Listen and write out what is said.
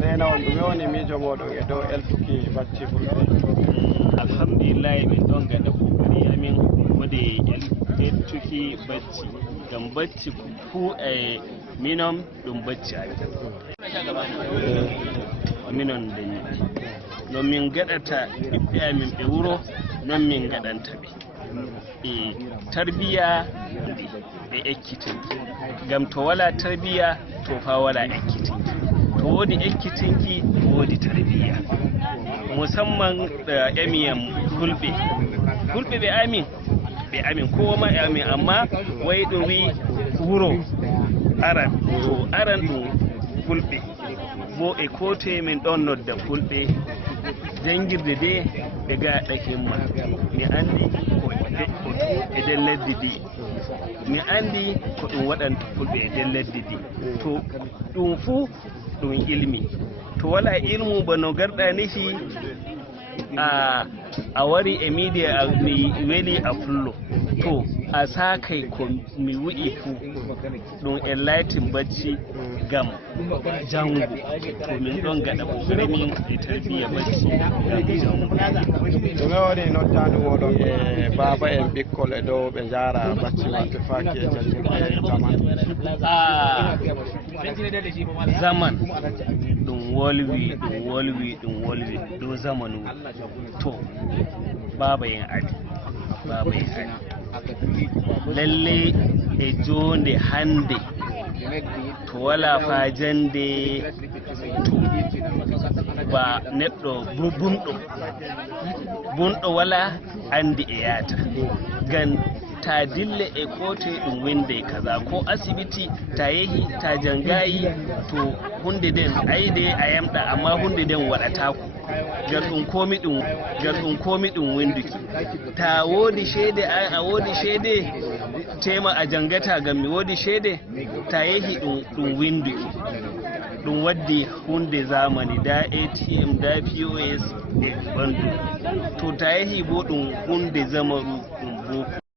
rena on ɗume woni miijo moɗon e dow eltuki bacci fulɓe? Alhamdulillah min ɗon gaɗa kokari amin wode eltuki bacci ngam bacci fuu e minon ɗum bacci minon dañi no min gaɗata ɓiɓɓe amin ɓe wuro non min gaɗanta ɓe e tarbiya ɓe ekkitinki ngam to wala tarbiya to fa wala ekkitinki to wodi ekkitinki wodi tarbiya musamman da emiyan fulɓe ɓe amin kowa ma e amin amma wai ɗum wi wuro aran to aran ɗum fulɓe bo e kotoye min ɗon nodda fulɓe jangirde de ɓe gaɗake ma mi andi ko e nder leddi ndi mi andi ko ɗum waɗanta fulɓe e nder leddi ndi to ɗum fuu ɗum ilmi to wala ilmu ba no garɗa nihi a wari e media mi weli a fullo to a sakai ko mi wi'i fu ɗum enlighten bacci gam jangu to min ɗon gaɗa kokari min e tarbiya bacci gam jangu ɗume woni noddadu moɗon e baba en ɓikkol e dow ɓe jara bacci maɓɓe faki e jangirde zaman ɗum wolwi dow zamanu to baba en ali lalle e jonde hande to wala fa jande to ba neɗɗo bunɗo wala andi e yata gan ta dille e kote ɗum winde kaza ko asibiti ta yehi ta jangayi to hunde den ayde a yamɗa amma hunde den waɗatako jar ɗum komi ɗum winduki ta wodi shede a wodi shede tema a jangata gam mi wodi shede ta yehi ɗum winduki ɗum waddi hunde zamani da ATM da POS e ɓandu to ta yehi bo ɗum hunde zamaru ɗum boko